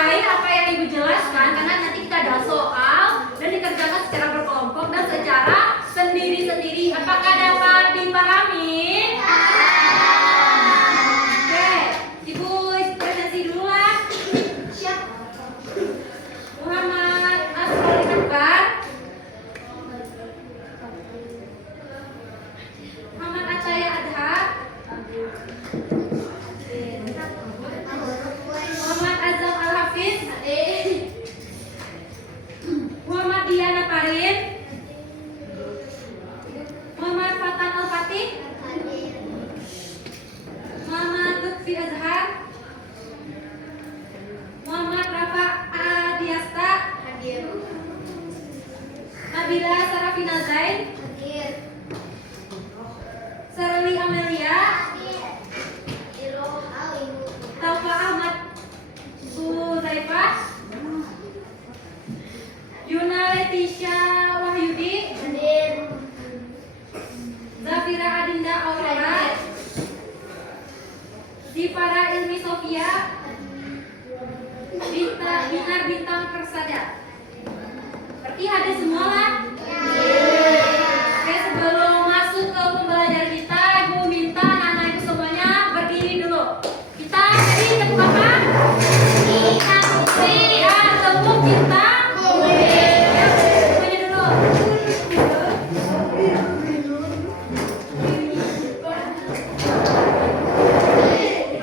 baik apa yang Ibu jelaskan karena nanti kita ada soal dan dikerjakan secara berkelompok dan secara sendiri-sendiri. Apakah dapat dipahami? Oke, Ibu presentasi dulu lah. Siap. Muhammad Asrul Akbar. Muhammad Ataya Adha. Muhammad Azam Al-Hafiz. Muhammad Diana Parin. Muhammad Fatan Al-Fatih. Muhammad Lutfi Azhar. Muhammad Rafa Adiasta. Nabila Sarafina Zain. Sarli Amelia. Taufa Ahmad Suzaifah. Yuna Leticia Wahyudi. Zafira Adinda Aurora. Zifara Ilmi Sofia. Binar Bintang Persada. Berarti hadir semua lah. Oke, sebelum masuk ke pembelajaran kita, Ibu minta anak-anak itu semuanya berdiri dulu. Kita jadi tepuk apa? Ya, tepuk kita. Semuanya dulu.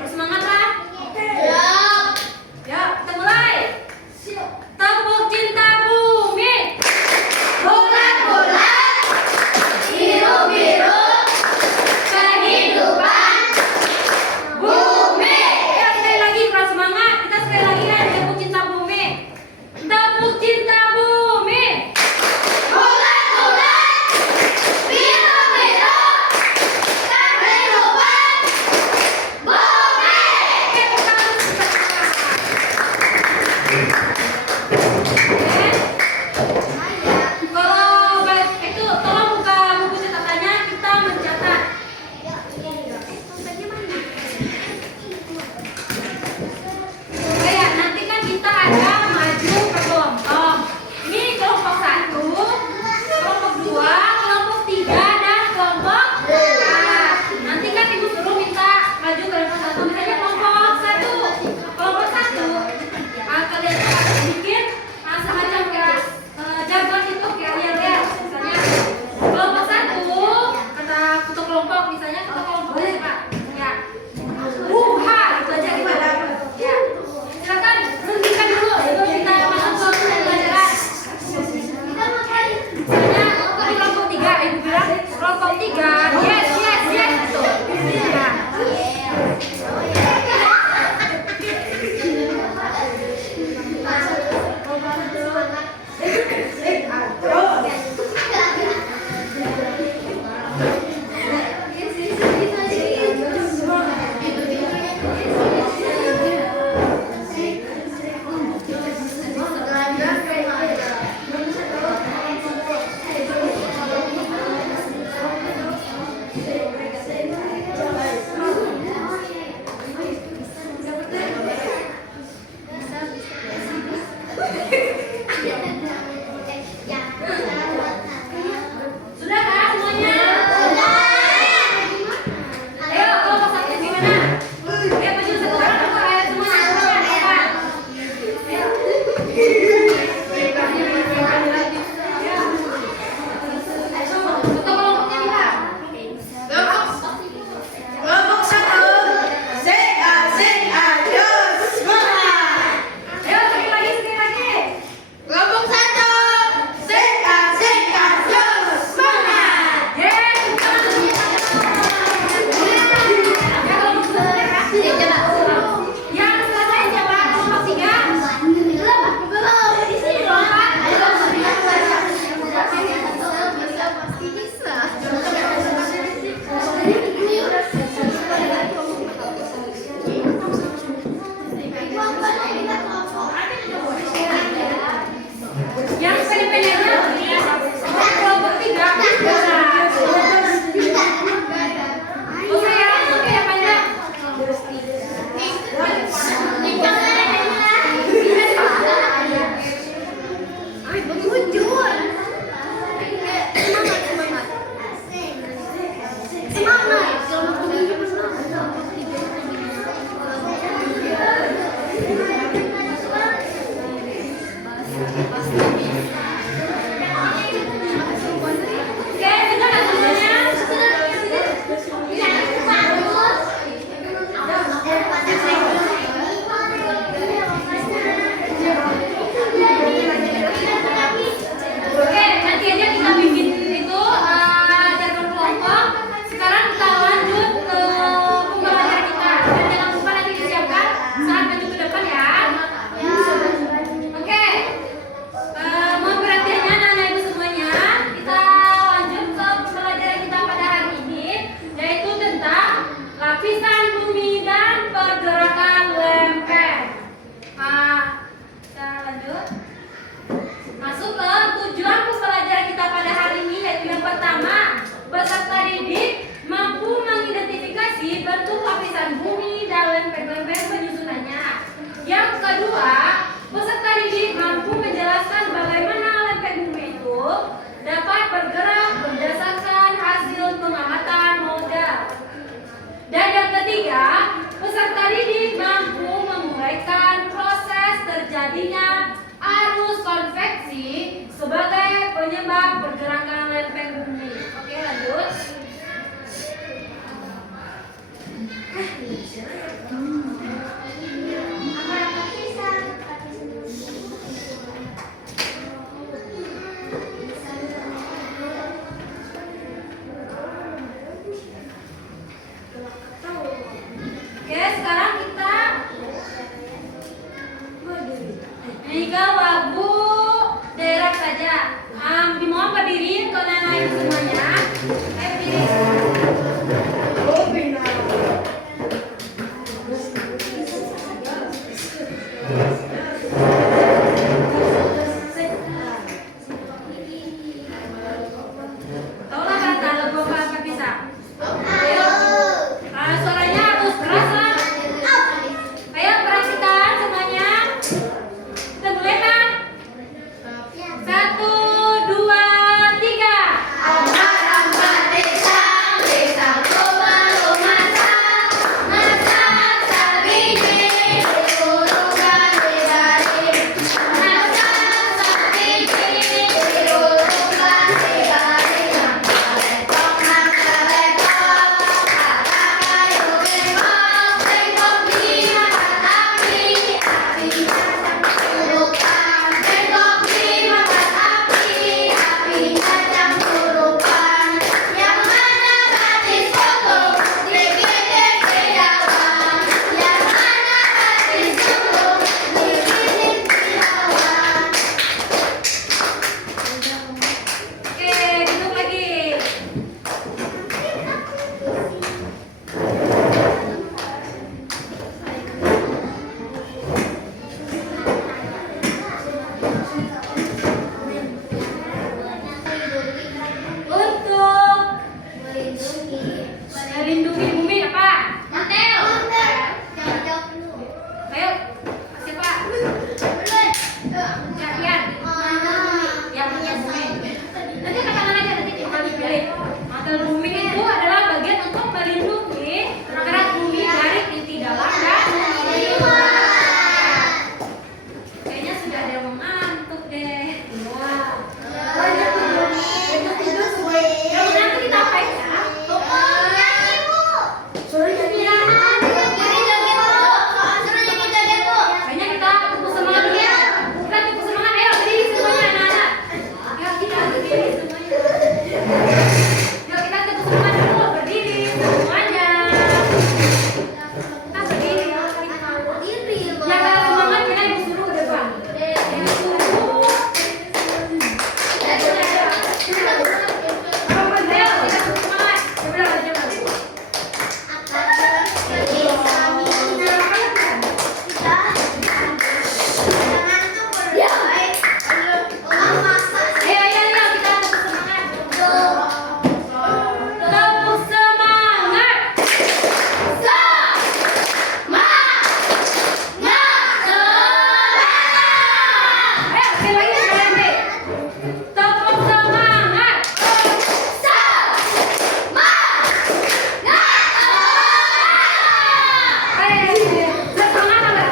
Semangat lah. Ya, kita mulai. Tepuk cinta bumi. Bulan-bulan, biru-biru, kehidupan bumi. Ya, sekali lagi keras semangat. Kita sekali lagi ya, tepuk cinta bumi. Tepuk cinta bumi. Bulan-bulan, biru-biru, kehidupan bumi. Kalau itu tolong buka buku catatannya, kita mencatat. Ya, nanti kan kita ada maju ke kelompok. Ini kelompok 1, kelompok 2, kelompok 3, dan kelompok 4. Nanti kan Ibu suruh minta maju ke kelompok 1. Misalnya kelompok 1. Kelompok 1 kalian bikin semacam kayak jargon itu kayak yel-yel. Misalnya kelompok 1 kata ketua kelompok, misalnya ketua kelompok siapa? Ya. Buha gitu aja gimana? Ya. Silakan hentikan dulu sebelum kita masuk ke pembelajaran. Misalnya di kelompok 3 Ibu bilang kelompok 3 yes gitu. Ya. Sudah kan semuanya? Ayo kelompok 1 gimana? Ya maju satu orang dulu, ayo semuanya. Ketua kelompoknya bilang. Kelompok 1, asik ayo semangat. Ayo sekali lagi. Kelompok 1, Oke, sudah kan semuanya? Oke, nanti aja kita bikin itu jadwal kelompok. Sekarang kita lanjut ke pembelajaran kita. Dan jangan lupa nanti disiapkan saat maju ke depan ya. Oke, mohon perhatiannya anak-anak ibu semuanya. Kita lanjut ke pembelajaran kita pada hari ini, yaitu tentang lapisan bumi dan pergerakan lempeng. Kita lanjut. Masuk ke tujuan pembelajaran kita pada hari ini, yaitu yang pertama, peserta didik mampu mengidentifikasi bentuk lapisan bumi dan lempeng-lempeng penyusunannya. Yang kedua, peserta didik mampu menjelaskan bagaimana lempeng bumi itu dapat bergerak berdasarkan hasil pengamatan model. Dan yang ketiga, peserta didik mampu menguraikan proses terjadinya arus konveksi sebagai penyebab pergerakan lempeng bumi. Oke, lanjut. Oke, sekarang kita nyanyikan lagu daerah saja. Dimohon berdiri untuk anak-anak ibu semuanya. Taulah kata lagu apa bisa? Ayo. Suaranya harus keras lah. Ayo perhatikan semuanya. Kita mulai kan? 1, 2, 3. Ampat-ampat desa, desa Kobaru masak, masak sabiji, dilulukan dibari. Masak sabiji, dilulukan dibari. Nangka lekok, kata kayu bengkok, bengkok di mata api, api macam kurupan. Bengkok di mata api, api macam kurupan. Yang mana batis foto, dikit-dikit jawab. Yang mana batis foto, dikit-dikit jawab. Oke, duduk lagi. Untuk melindungi bumi apa? Mateo, jangan jawab dulu. Ayo, siapa? Kalian yang punya bumi. Nanti katakan aja, nanti kita pilih. Mata bumi itu adalah bagian untuk melindungi gerak bumi dari inti dalam dan inti luar. Kayaknya sudah ada yang mengantuk deh. Banyak tidur. Ya udah, nanti kita apain ya? Suruh nyanyi ya. Kayaknya kita tepuk semangat dulu ya. Kita tepuk semangat, ayo berdiri semuanya anak-anak. Ayo kita berdiri semuanya. Yuk kita tepuk semangat dulu, berdiri semuanya. Kita berdiri ya. Ya kalau semangat kita ibu suruh ke depan. Ibu suruh. Ayo kita tepuk semangat. Coba lagi, coba lagi. Ayo kita tepuk semangat. Tepuk semangat. Ayo sekali lagi sekalian deh. Tepuk semangat. Semangat apa?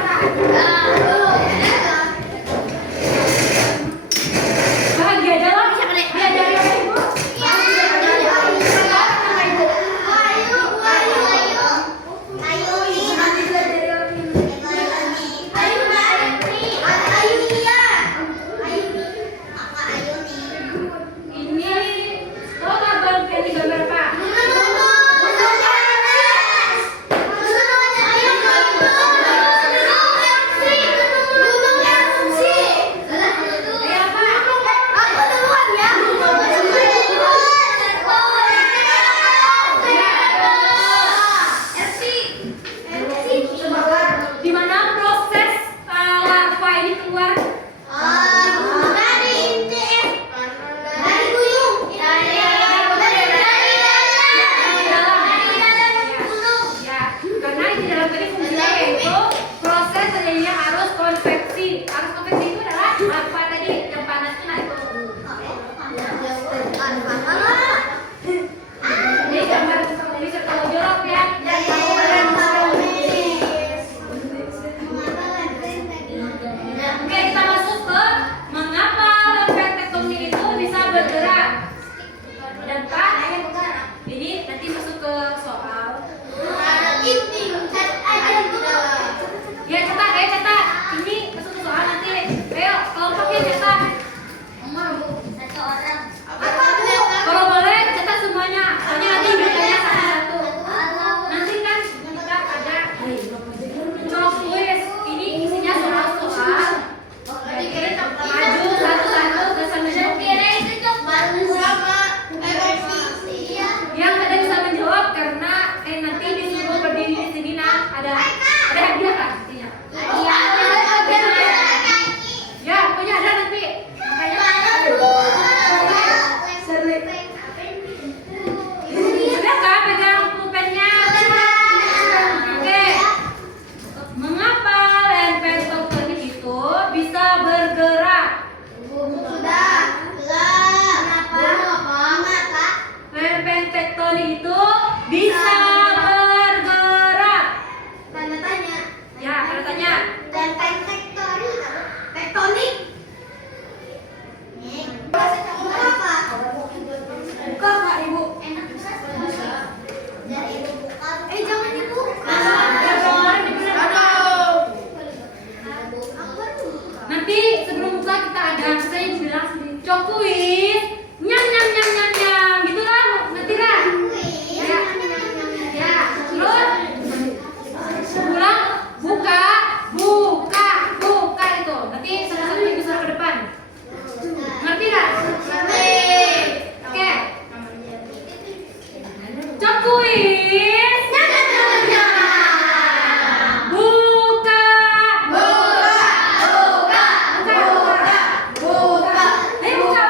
kuis. Nyam nyam nyam nyam nyam. Gitu lah, ngerti lah. Ya. Ya, terus ulang buka, buka, buka itu. Nanti satu-satu digusur ke depan. Ngerti nggak? Oke. Cok kuis. Buka. Ayo buka.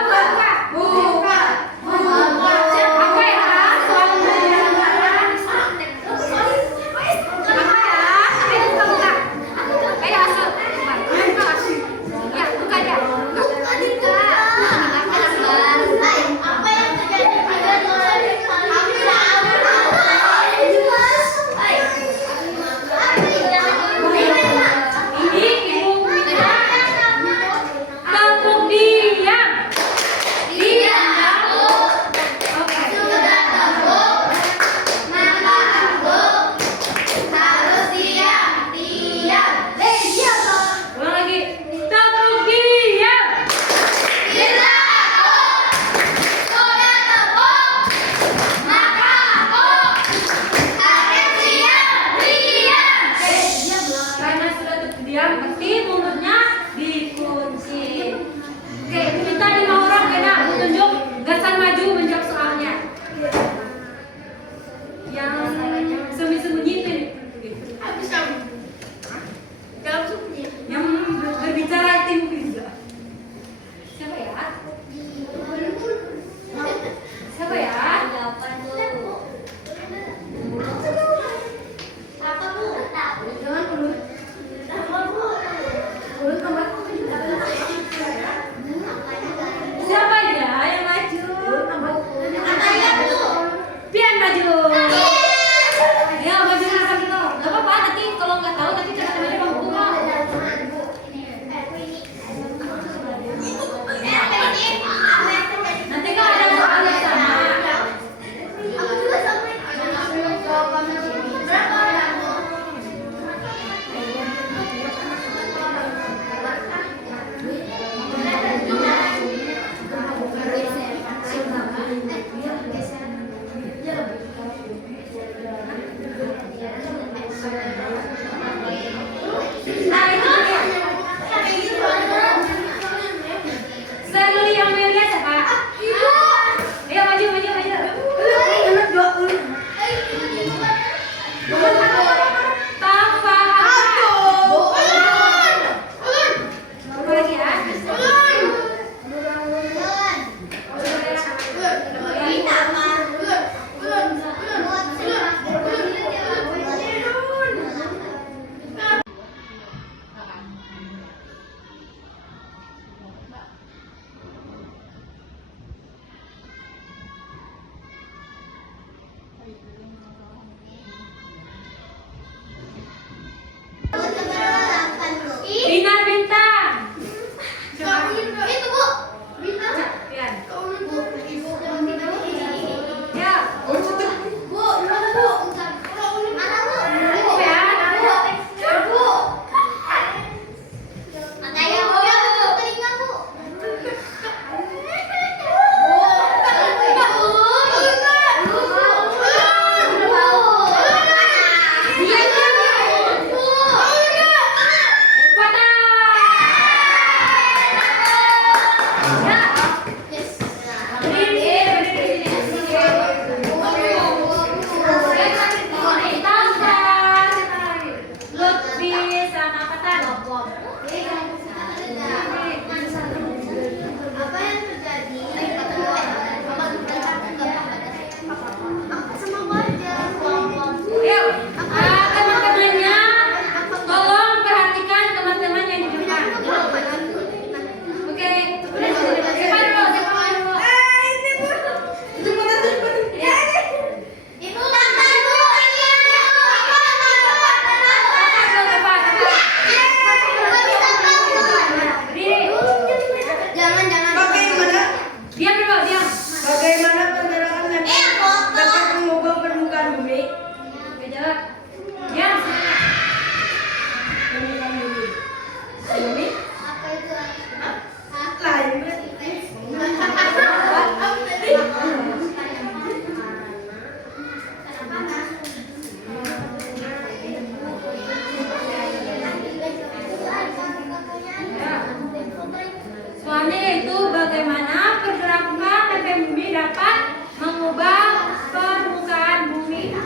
Soalnya yaitu bagaimana pergerakan lempeng bumi dapat mengubah permukaan bumi.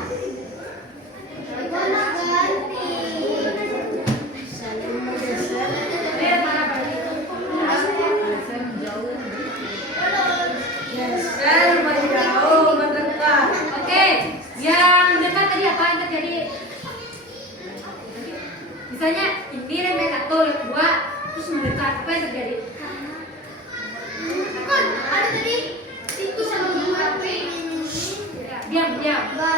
Oke, yang dekat tadi apa yang terjadi? Misalnya ini lempeng satu, yang kedua, terus mendekat, apa yang terjadi? Diam. Ya, jadi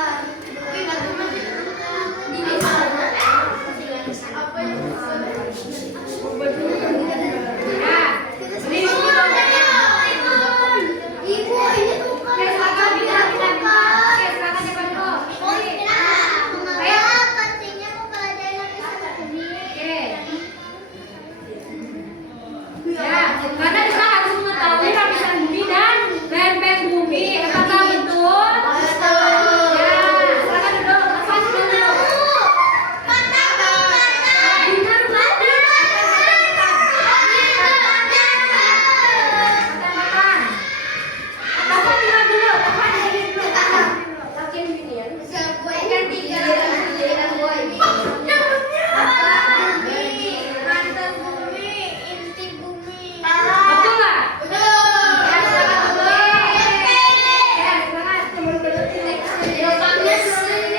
Ibu, ini tuh oke, silakan pindah. Oke, silakan siapa dulu? Oke. Ya, karena kita harus mengetahui lapisan bumi dan lempeng bumi. Apakah betul? Ya, silakan duduk. Nafas dulu. Benar banget. Tahan dulu. Tahan diri dulu. Betul nggak? Ya, silakan dulu. Ya, silakan.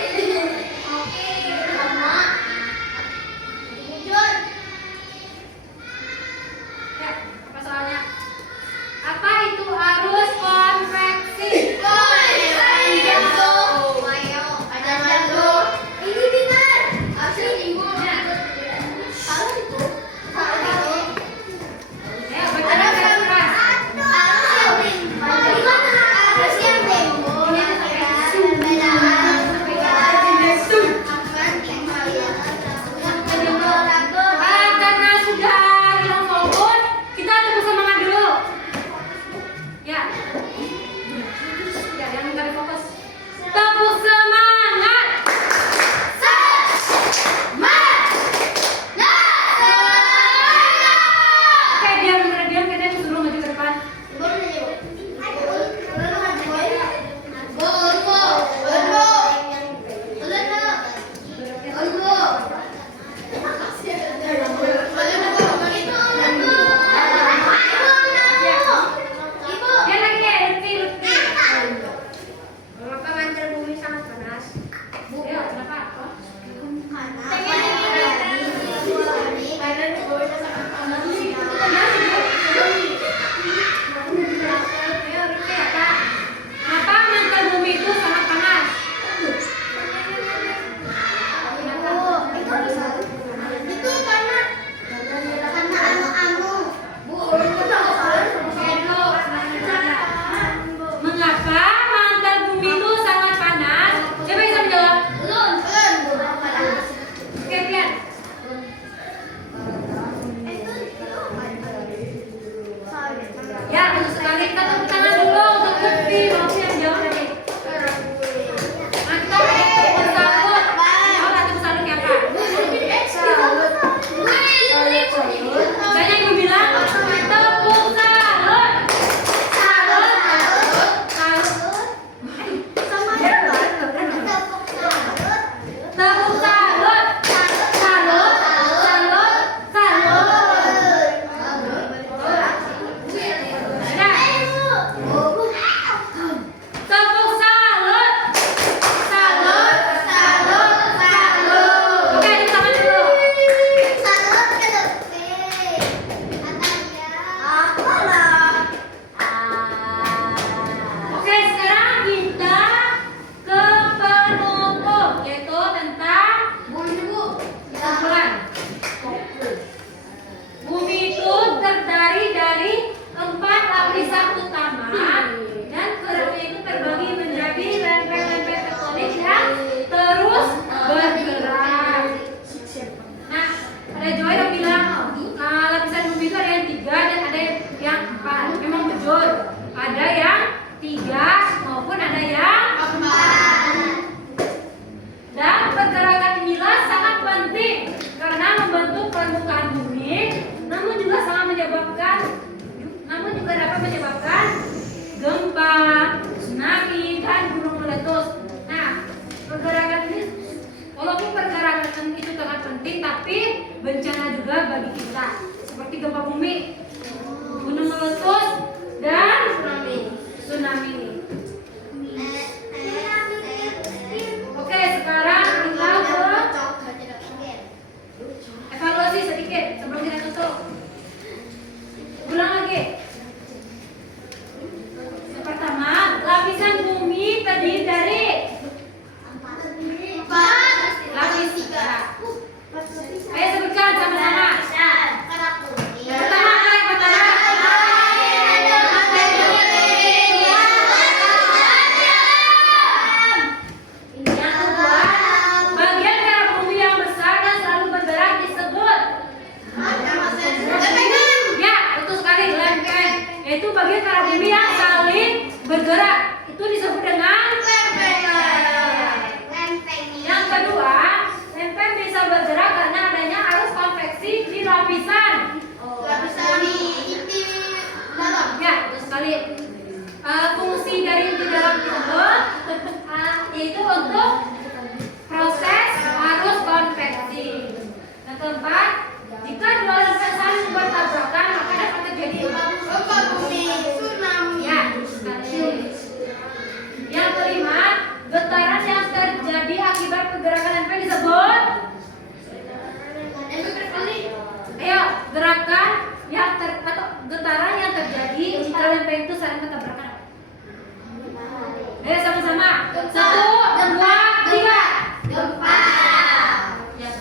Ya, apa soalnya? Apa itu arus konveksi? Ya, baca keras. Karena sudah hilang fokus, kita tepuk semangat dulu. Ya. Ya, yang minta fokus. Tepuk semangat. Oke, diam, kita disuruh maju ke depan. Dia lagi ya, Lutfi. yaitu bagian tanah bumi yang saling bergerak. Itu disebut dengan yang kedua, lempeng bisa bergerak karena adanya arus konveksi di lapisan. Ya, betul sekali. Fungsi dari inti dalam tersebut yaitu untuk proses arus konveksi. Yang keempat, jika dua lempeng saling bertabrakan maka dapat terjadi ya, sekali. Yang kelima, getaran yang terjadi akibat pergerakan lempeng disebut ayo gerakan yang atau getaran yang terjadi jika lempeng itu saling bertabrakan. Ayo sama-sama. 1, 2, 3. Gempa. Ya,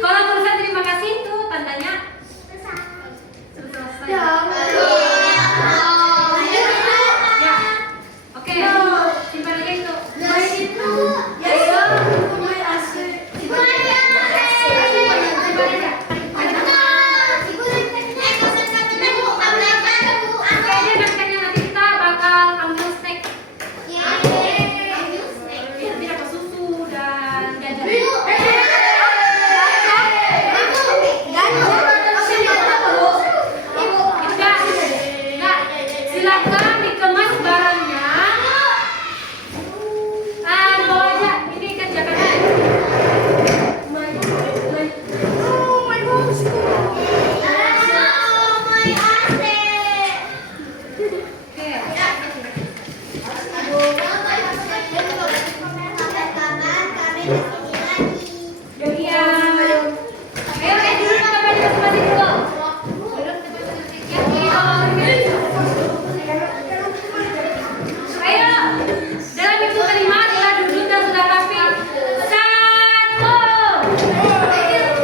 kalau tulisan terima kasih itu tandanya selesai. Ya. Oke. Simpan aja itu. Ya, iya. Simpan aja. Kayaknya nanti kita bakal ambil snack biar tidak kesusu dan jajan. Silakan dikemas barangnya. Bawa aja, ini kerjakan. Iya. Ayo dulu kita masing-masing dulu. Ayo, dalam hitung kelima telah duduk dan sudah rapi. 1, 2, 3, 4.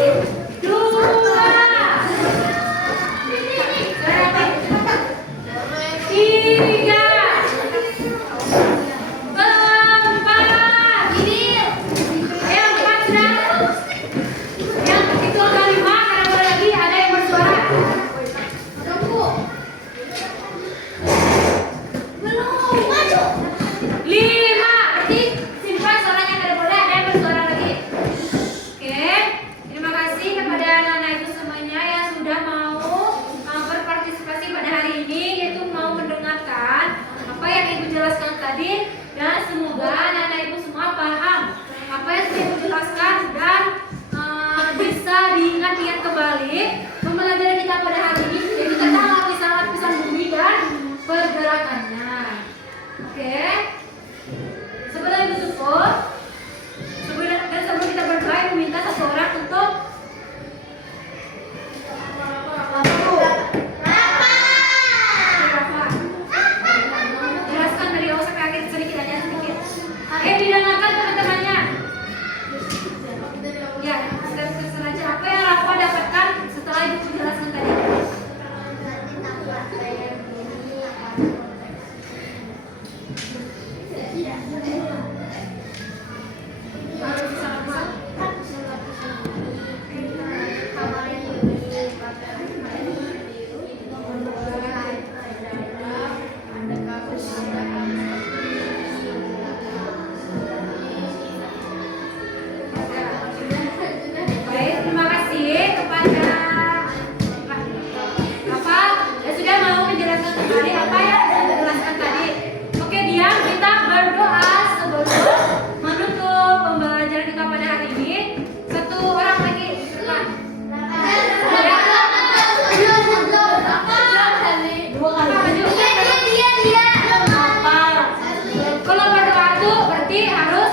Ayo 4 sudah. Yang itu kelima karena boleh lagi ada yang bersuara. 5, berarti simpan suaranya tidak boleh ada yang bersuara lagi. Oke, terima kasih kepada anak-anak ibu semuanya yang sudah mau berpartisipasi pada hari ini, yaitu mau mendengarkan apa yang ibu jelaskan tadi, dan semoga anak-anak ibu semua paham apa yang sudah ibu jelaskan dan bisa diingat-ingat kembali pembelajaran kita pada hari ini, yaitu tentang lapisan-lapisan bumi dan pergerakannya. Oke, sebelum ibu tutup, sebelum kita berdoa, ibu minta satu orang untuk jelaskan dari awal sampai akhir sedikit aja sedikit. Didengarkan teman-temannya. Ya, terserah aja apa yang Rafa dapatkan setelah ibu jelaskan tadi. Baik, terima kasih kepada Bapak yang sudah mau menjelaskan kembali apa yang sudah dijelaskan tadi. Oke, diam, kita berdoa sebelum menutup pembelajaran kita pada hari ini. Satu orang lagi, silakan. Dua kali. Kalau berdoa itu berarti harus